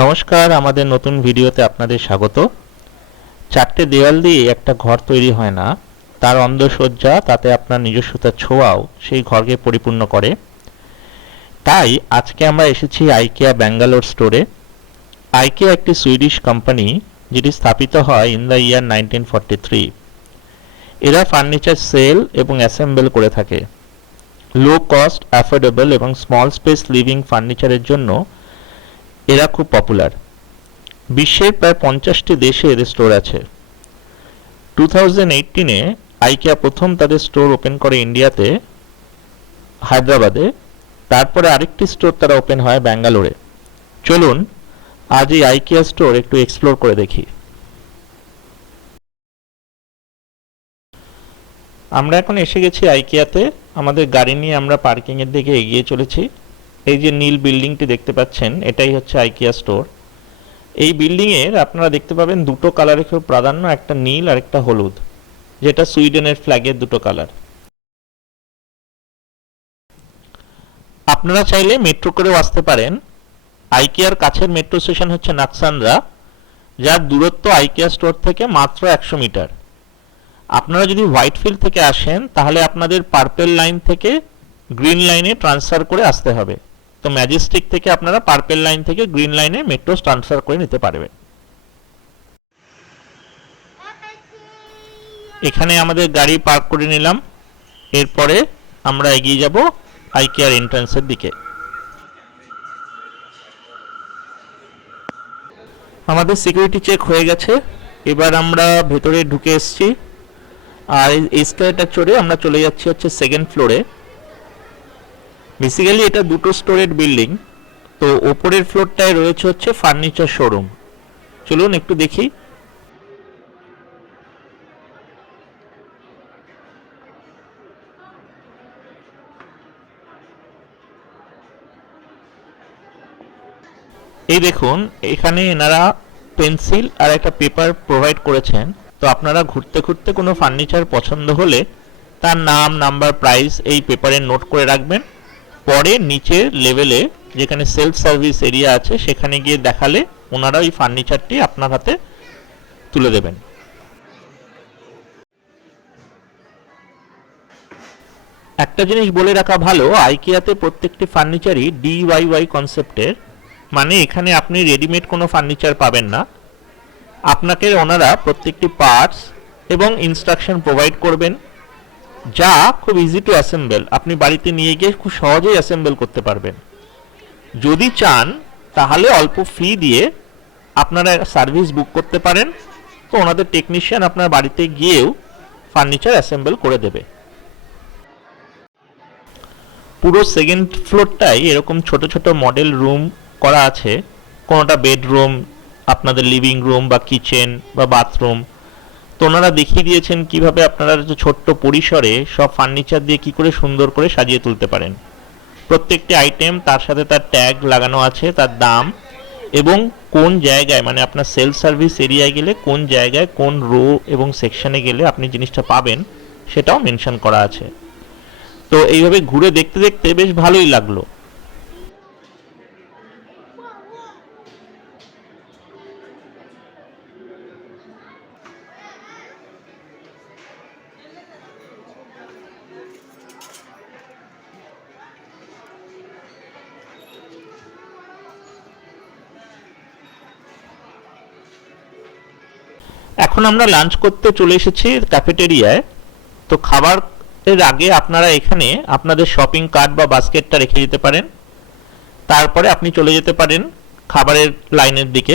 নমস্কার, আমাদের নতুন ভিডিওতে আপনাদের স্বাগত। চারটে দেওয়াল দিয়ে একটা ঘর তৈরি হয় না, তার অন্দরসজ্জা, তাতে আপনার নিজস্বতার ছোঁয়াও সেই ঘরকে পরিপূর্ণ করে। তাই আজকে আমরা এসেছি আইকিয়া ব্যাঙ্গালোর স্টোরে। আইকিয়া একটি সুইডিশ কোম্পানি, যেটি স্থাপিত হয় ইন দ্য ইয়ার 1943। এরা ফার্নিচার সেল এবং অ্যাসেম্বল করে থাকে। লো কস্ট, অ্যাফোর্ডেবল এবং স্মল স্পেস লিভিং ফার্নিচারের জন্য এরা খুব পপুলার। বিশ্বের প্রায় 50টি দেশে এদের স্টোর আছে। 2018-এ আইকিয়া প্রথম তাদের স্টোর ওপেন করে ইন্ডিয়াতে, হায়দ্রাবাদে। তারপরে আরেকটি স্টোর তারা ওপেন হয় ব্যাঙ্গালোরে। চলুন আজ এই আইকিয়া স্টোর একটু এক্সপ্লোর করে দেখি। আমরা এখন এসে গেছি আইকিয়াতে। আমাদের গাড়ি নিয়ে আমরা পার্কিংয়ের দিকে এগিয়ে চলেছি। এই যে নীল বিল্ডিংটি দেখতে পাচ্ছেন, এটাই হচ্ছে আইকিয়া স্টোর। এই বিল্ডিংয়ের আপনারা দেখতে পাবেন দুটো কালারের খুব প্রাধান্য, একটা নীল আর একটা হলুদ, যেটা সুইডেনের ফ্ল্যাগের দুটো কালার। আপনারা চাইলে মেট্রো করেও আসতে পারেন। আইকিয়ার কাছের মেট্রো স্টেশন হচ্ছে নাগসান্দ্রা, যার দূরত্ব আইকিয়া স্টোর থেকে মাত্র 100 মিটার। আপনারা যদি হোয়াইটফিল্ড থেকে আসেন তাহলে আপনাদের পার্পেল লাইন থেকে গ্রিন লাইনে ট্রান্সফার করে আসতে হবে। তো ম্যাজেস্টিক থেকে আপনারা পার্পেল লাইন থেকে গ্রিন লাইনে মেট্রো ট্রান্সফার করে নিতে পারবেন। এখানে আমাদের গাড়ি পার্ক করে নিলাম। এরপরে আমরা এগিয়ে যাব আইকিয়ার এন্ট্রান্সের দিকে। আমাদের সিকিউরিটি চেক হয়ে গেছে। এবার আমরা ভেতরে ঢুকে এসেছি, আর এসকেলেটর চড়ে আমরা চলে যাচ্ছি হচ্ছে সেকেন্ড ফ্লোরে। বেসিক্যালি এটা দুটো স্টোরের বিল্ডিং। তো ওপরের ফ্লোরটায় রয়েছে হচ্ছে ফার্নিচার শোরুম। চলুন একটু দেখি। এই দেখুন, এখানে এনারা পেন্সিল আর একটা পেপার প্রোভাইড করেছেন। তো আপনারা ঘুরতে ঘুরতে কোনো ফার্নিচার পছন্দ হলে তার নাম, নাম্বার, প্রাইস এই পেপারে নোট করে রাখবেন। পরে নিচের লেভেলে যেখানে সেলফ সার্ভিস এরিয়া আছে সেখানে গিয়ে দেখালে ওনারা ওই ফার্নিচারটি আপনার হাতে তুলে দেবেন। একটা জিনিস বলে রাখা ভালো, আইকিয়াতে প্রত্যেকটি ফার্নিচারই ডিআইওয়াই কনসেপ্টের, মানে এখানে আপনি রেডিমেড কোনো ফার্নিচার পাবেন না। আপনাকে ওনারা প্রত্যেকটি পার্টস এবং ইনস্ট্রাকশন প্রোভাইড করবেন, যা খুব ইজি টু অ্যাসেম্বল। আপনি বাড়িতে নিয়ে গিয়ে খুব সহজেই অ্যাসেম্বল করতে পারবেন। যদি চান তাহলে অল্প ফি দিয়ে আপনারা সার্ভিস বুক করতে পারেন। তো ওনাদের টেকনিশিয়ান আপনার বাড়িতে গিয়েও ফার্নিচার অ্যাসেম্বল করে দেবে। পুরো সেকেন্ড ফ্লোরটাই এরকম ছোট ছোট মডেল রুম করা আছে। কোনোটা বেডরুম, আপনাদের লিভিং রুম বা কিচেন বা বাথরুম। তো ওনারা দেখিয়ে দিয়েছেন কিভাবে আপনারা ছোট্ট পরিসরে সব ফার্নিচার দিয়ে কি করে সুন্দর করে সাজিয়ে তুলতে পারেন। প্রত্যেকটি আইটেম তার সাথে তার ট্যাগ লাগানো আছে, তার দাম এবং কোন জায়গায়, মানে আপনার সেলফ সার্ভিস এরিয়ায় গেলে কোন জায়গায় কোন রো এবং সেকশনে গেলে আপনি জিনিসটা পাবেন সেটাও মেনশন করা আছে। তো এইভাবে ঘুরে দেখতে দেখতে বেশ ভালোই লাগলো। এখন আমরা লাঞ্চ করতে চলে এসেছি ক্যাফেটেরিয়ায়। তো খাবারের আগে আপনারা এখানে আপনাদের শপিং কার্ট বা বাস্কেটটা রেখে দিতে পারেন। তারপরে আপনি চলে যেতে পারেন খাবারের লাইনের দিকে।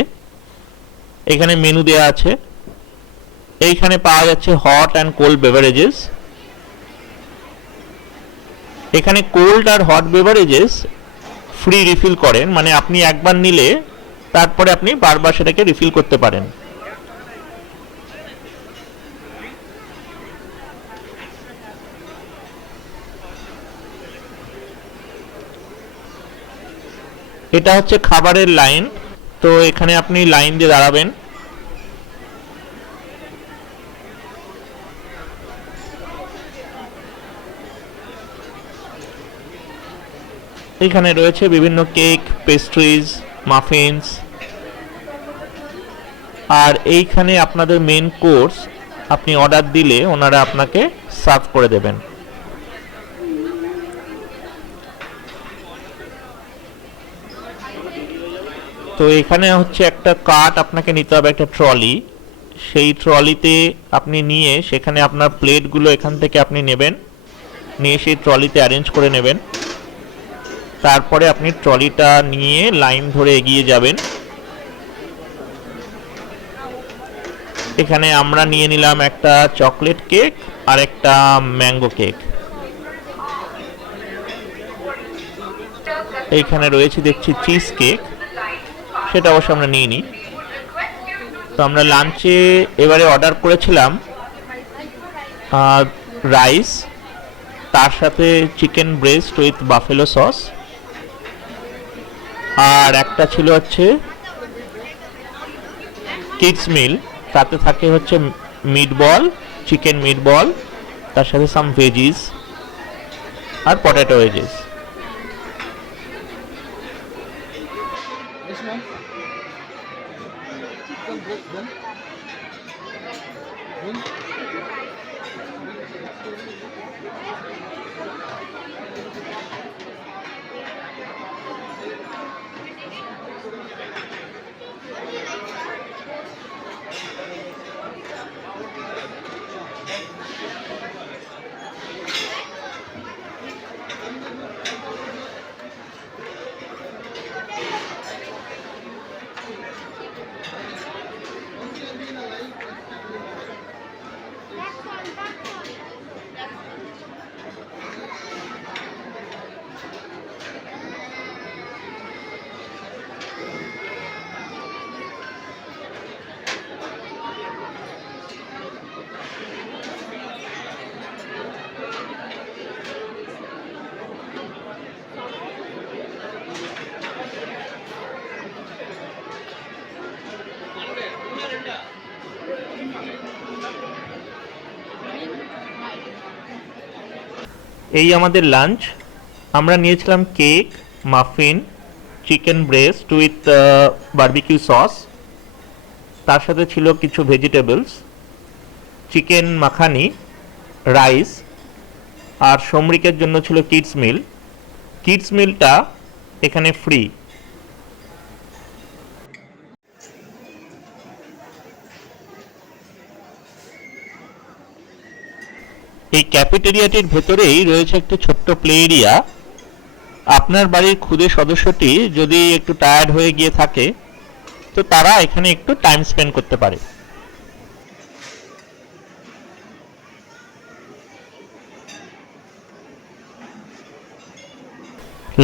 এখানে মেনু দেওয়া আছে। এইখানে পাওয়া যাচ্ছে হট অ্যান্ড কোল্ড বেভারেজেস। এখানে কোল্ড আর হট বেভারেজেস ফ্রি রিফিল করেন, মানে আপনি একবার নিলে তারপরে আপনি বারবার সেটাকে রিফিল করতে পারেন। এটা হচ্ছে খাবারের লাইন। তো এখানে আপনি লাইন দিয়ে দাঁড়াবেন। এখানে রয়েছে বিভিন্ন কেক, পেস্ট্রিজ, মাফিনস, আর এইখানে আপনাদের মেন কোর্স আপনি অর্ডার দিলে ওনারা আপনাকে সার্ভ করে দেবেন। তো এখানে হচ্ছে একটা কার্ট আপনাকে নিতে হবে, একটা ট্রলি। সেই ট্রলিতে আপনি নিয়ে সেখানে আপনার প্লেটগুলো এখান থেকে আপনি নেবেন, নিয়ে সেই ট্রলিতে অ্যারেঞ্জ করে নেবেন। তারপরে আপনি ট্রলিটা নিয়ে লাইন ধরে এগিয়ে যাবেন। এখানে আমরা নিয়ে নিলাম একটা চকলেট কেক আর একটা ম্যাঙ্গো কেক। এইখানে রয়েছে দেখছি চিজ কেক, সেটা অবশ্য আমরা নিয়ে নিই। তো আমরা লাঞ্চে এবারে অর্ডার করেছিলাম রাইস, তার সাথে chicken breast with buffalo sauce, আর একটা ছিল হচ্ছে কিডস মিল, তাতে থাকে হচ্ছে মিটবল, চিকেন মিটবল, তার সাথে সাম ভেজিস আর পটেটো ভেজিস। এই আমাদের লাঞ্চ। আমরা নিয়েছিলাম cake, muffin, chicken breast with barbecue sauce, তার সাথে ছিল কিছু ভেজিটেবলস, চিকেন মাখানি, রাইস, আর সমরিকের জন্য ছিল কিডস মিল। কিডস মিলটা এখানে ফ্রি। এই ক্যাফেটেরিয়াটির ভেতরেই রয়েছে একটি ছোট্ট প্লে এরিয়া। আপনার বাড়ির ক্ষুদে সদস্যটি যদি একটু টায়ার্ড হয়ে গিয়ে থাকে তো তারা এখানে একটু টাইম স্পেন্ড করতে পারে।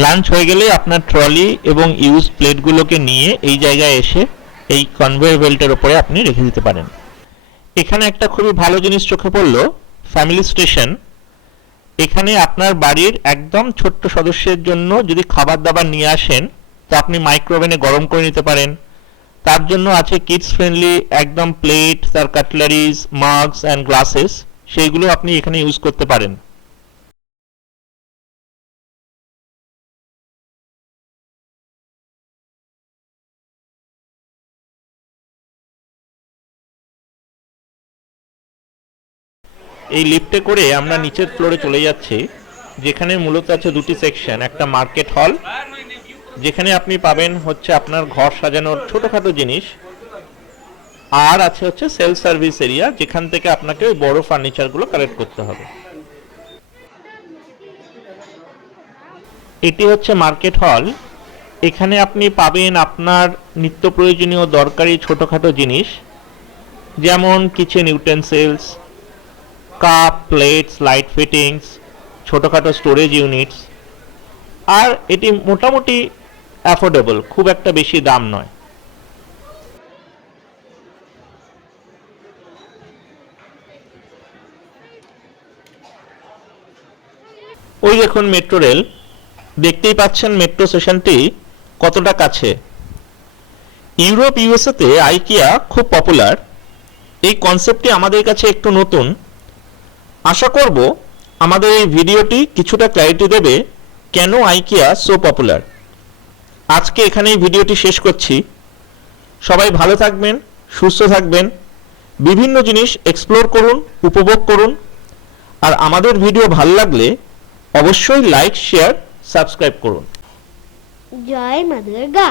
লাঞ্চ হয়ে গেলে আপনার ট্রলি এবং ইউজ প্লেটগুলোকে নিয়ে এই জায়গায় এসে এই কনভেয়ার বেল্টের উপরে আপনি রেখে দিতে পারেন। এখানে একটা খুবই ভালো জিনিস চোখে পড়লো, ফ্যামিলি স্টেশন। এখানে আপনার বাড়ির একদম ছোট্ট সদস্যের জন্য যদি খাবার দাবার নিয়ে আসেন তো আপনি মাইক্রোওভেনে গরম করে নিতে পারেন। তার জন্য আছে কিডস ফ্রেন্ডলি একদম প্লেট, তার কাটলারিজ, মাগস অ্যান্ড গ্লাসেস, সেইগুলো আপনি এখানে ইউজ করতে পারেন। এই লিফটে করে আমরা নিচের ফ্লোরে চলে যাচ্ছি, যেখানে মূলত আছে দুটি সেকশন। একটা মার্কেট হল, যেখানে আপনি পাবেন হচ্ছে আপনার ঘর সাজানোর ছোটখাটো জিনিস, আর আছে হচ্ছে সেলফ সার্ভিস এরিয়া, যেখান থেকে আপনাকে ওই বড় ফার্নিচারগুলো কালেক্ট করতে হবে। এটি হচ্ছে মার্কেট হল। এখানে আপনি পাবেন আপনার নিত্য প্রয়োজনীয় দরকারি ছোটখাটো জিনিস, যেমন kitchen utensils, cup, plates, light fittings, ছোটখাটো স্টোরেজ ইউনিটস। আর এটি মোটামুটি অ্যাফোর্ডেবল, খুব একটা বেশি দাম নয়। ওই দেখুন মেট্রো রেল, দেখতেই পাচ্ছেন মেট্রো স্টেশনটি কতটা কাছে। ইউরোপ, ইউএসএতে আইকিয়া খুব পপুলার। এই কনসেপ্টটি আমাদের কাছে একটু নতুন। আশা করব আমাদের এই ভিডিওটি কিছুটা ক্ল্যারিটি দেবে কেন আইকিয়া সো পপুলার। আজকে এখানেই ভিডিওটি শেষ করছি। সবাই ভালো থাকবেন, সুস্থ থাকবেন, বিভিন্ন জিনিস এক্সপ্লোর করুন, উপভোগ করুন। আর আমাদের ভিডিও ভালো লাগলে অবশ্যই লাইক, শেয়ার, সাবস্ক্রাইব করুন। জয় মা দুর্গা।